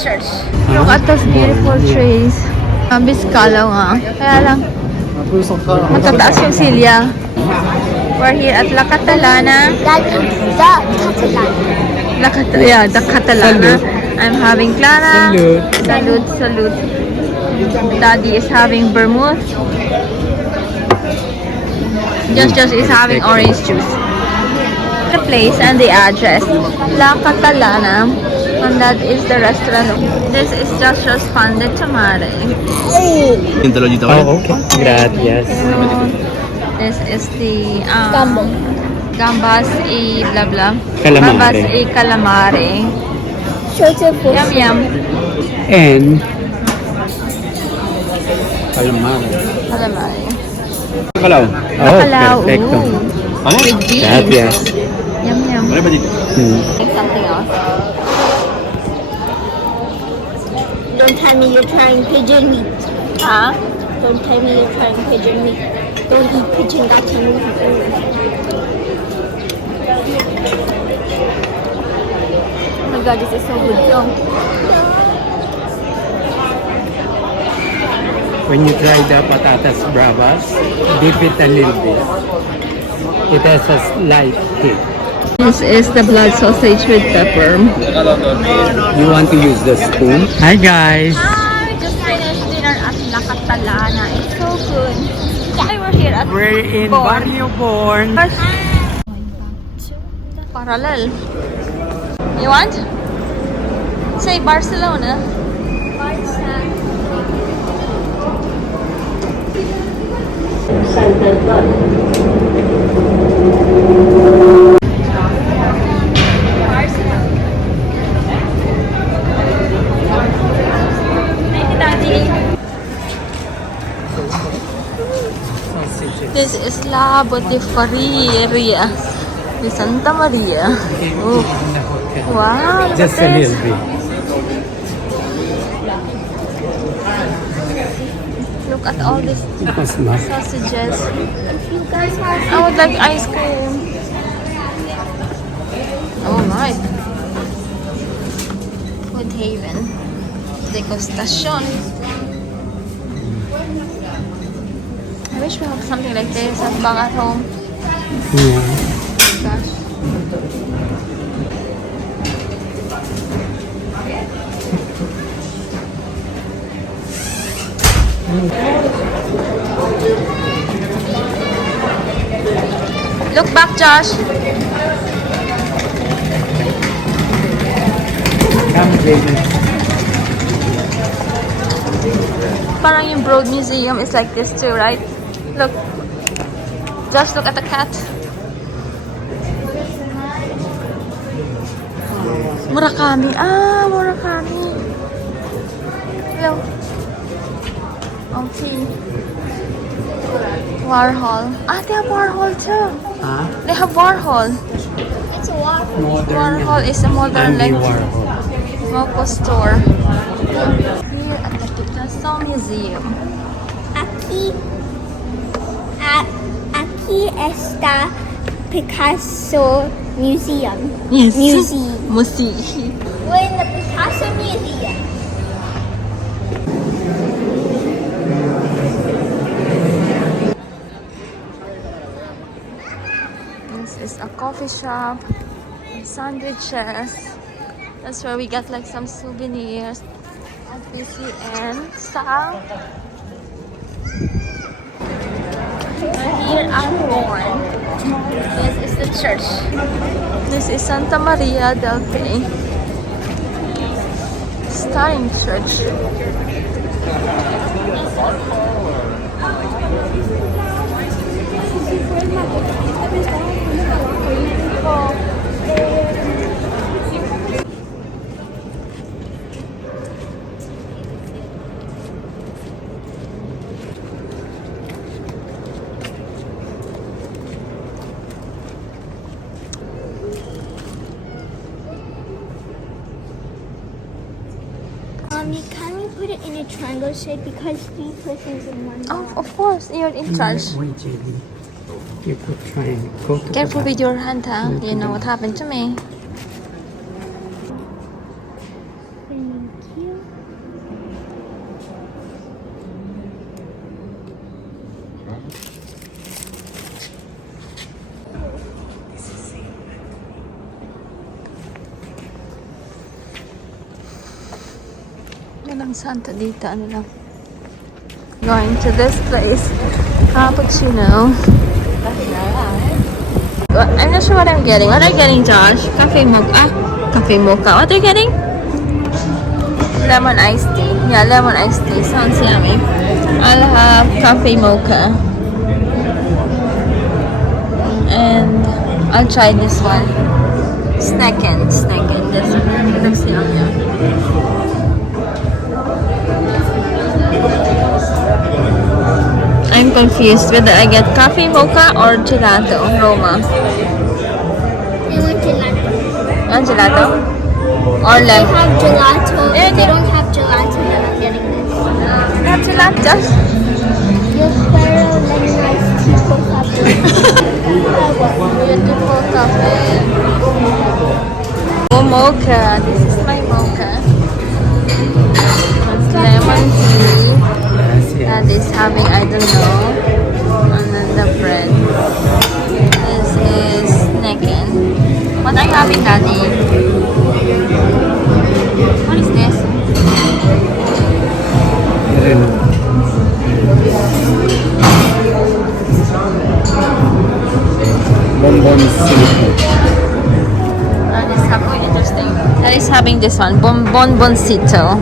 church. Look at those beautiful trees. Biskalaw nga. Kaya lang, matataas yung silya. We're here at La Catalana. The Catalana. I'm having Clara. Salute, salute. Daddy is having vermouth. Just is having orange juice. The place and the address. La Catalana. And that is the restaurant. This is just pan de tomate. Oh, okay. Gracias. This is the gambas y blah blah. Calamare. Gambas y calamare. Yum yum. And calamari. Calamare. Palau. Oh, Palau. perfecto. With beef. Gracias. Yum yum. Like something else. Don't tell me you're trying pigeon meat. Huh? Don't tell me you're trying pigeon meat. Don't eat pigeon gotcha meat. Oh my god, this is so good though. When you try the patatas bravas, dip it a little bit. It has a slight kick. This is the blood sausage with pepper. You want to use the spoon? Hi guys! Hi! Just finished dinner at La Catalana. It's so good. We're here at We're in Barrio Born. Parallel. You want? Say Barcelona. This is La Botifarieria de Santa Maria. Oh. Wow, look Just at a this. little bit. Look at all these sausages. I would like ice cream. Oh my. Woodhaven. Degustation. I wish we have something like this back at home. Yeah. Gosh. Look back, Josh. Come, baby. Parang yung Broad Museum is like this too, right? Look. Just look at the cat. Murakami. Ah, Murakami. Hello. Okay. Warhol. Ah, they have Warhol too. Huh? They have Warhol. It's a Warhol. Modern. Warhol is a modern Andy like Warhol. Moco store. Here at the Picasso Museum. Aquí está Picasso Museum. Yes. Museum. Museum. We're in the Picasso Museum. This is a coffee shop, sandwiches. That's where we get like some souvenirs at BCN style. We're here at Born. This is the church. This is Santa Maria del Rey. Stunning church. Can we put it in a triangle shape because 3 persons in one? Oh, of course, you're in charge. Wait, JD. You could try and go to Careful the with your hand, huh? You know what happened to me. Thank you. Walang Santa dito, ano lang. Going to this place, Cappuccino. I'm not sure what I'm getting. What are you getting, Josh? Cafe Mocha. Cafe Mocha. What are you getting? Lemon iced tea. Yeah, lemon iced tea. Sounds yummy. I'll have Cafe Mocha. And I'll try this one. Snacken. This one. It looks yummy. I'm confused whether I get coffee mocha or gelato, Roma. I want gelato. And gelato? Or They lemon? have gelato. If they don't have gelato, then I'm getting this. Not gelato? Your sparrow lemon iced tea Beautiful coffee. Oh, mocha. This is my mocha. It's lemon tea. That is having, I don't know. And then the bread. This is snacken. What are you having, Daddy? What is this? I don't know. Bonbon City. That is having interesting. That is having this one. Bonboncito.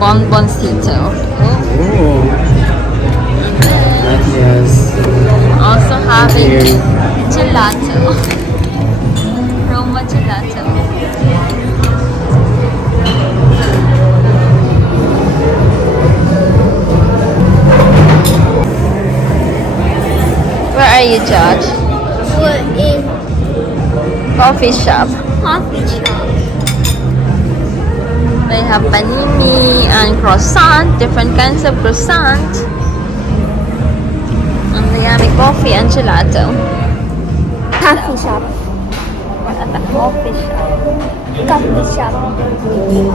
Bonboncito. Oh. Yes. Also having Here. gelato. Roma gelato. Where are you, George? We're in Coffee shop. coffee shop. They have panini and croissant, different kinds of croissant. And they have coffee and gelato. Coffee shop. We're at the coffee shop. Coffee shop.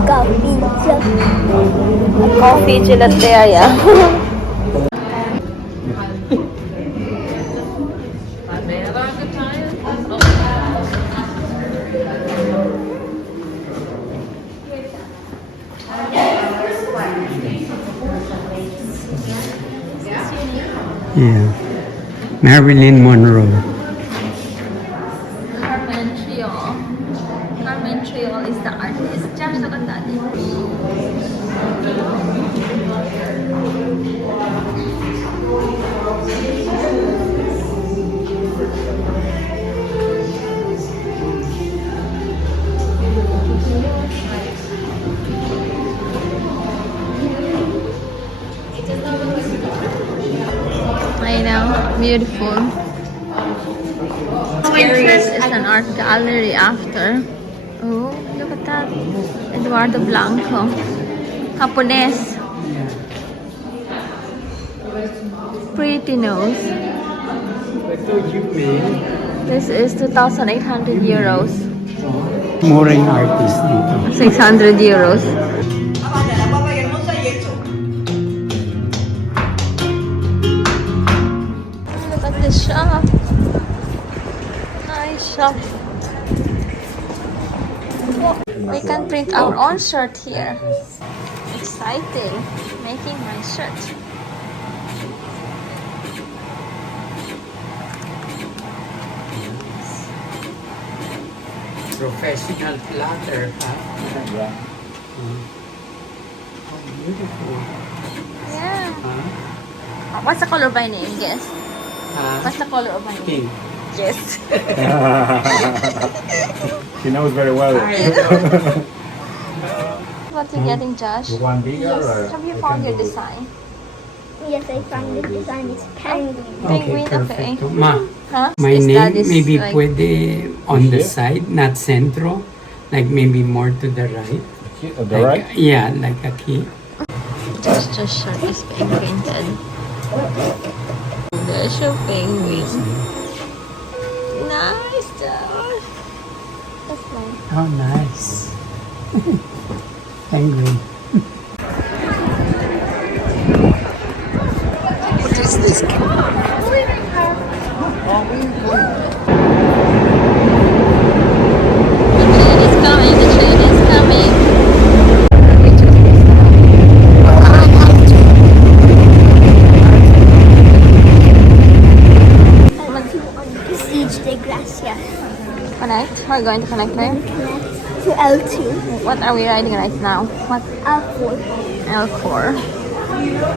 Coffee shop. A coffee gelateria. Yeah. Marilyn Monroe. Carmen Triol is the artist. Josh, look at that. I know, beautiful. This is an art gallery after. Oh, look at that. Eduardo Blanco. Japones. Pretty nose. I told you, man. This is 2,800 euros. Mooring artist dito. 600 euros. Look at this shop. Nice shop. We can print our own shirt here. Exciting. Making my shirt. Professional platter, huh? Yeah. Oh, beautiful. Yeah. Huh? What's the color of my name? Guess. What's the color of my name? King. Yes. She knows very well. What are you getting, Josh? You want bigger or Have you we found can your do it? design? Yes, I found the design is penguin. Penguin, okay. perfecto. Ma, Huh? my Is that name is maybe like- pwede on the Here? side, not centro. Like maybe more to the right. The right? Yeah, like a key. Josh's shirt is being painted. There's your penguin. Nice, Josh. That's mine. Oh, nice. Penguin. What is this connect? We're going to connect where? To L2. What are we riding right now? What? L4. L4.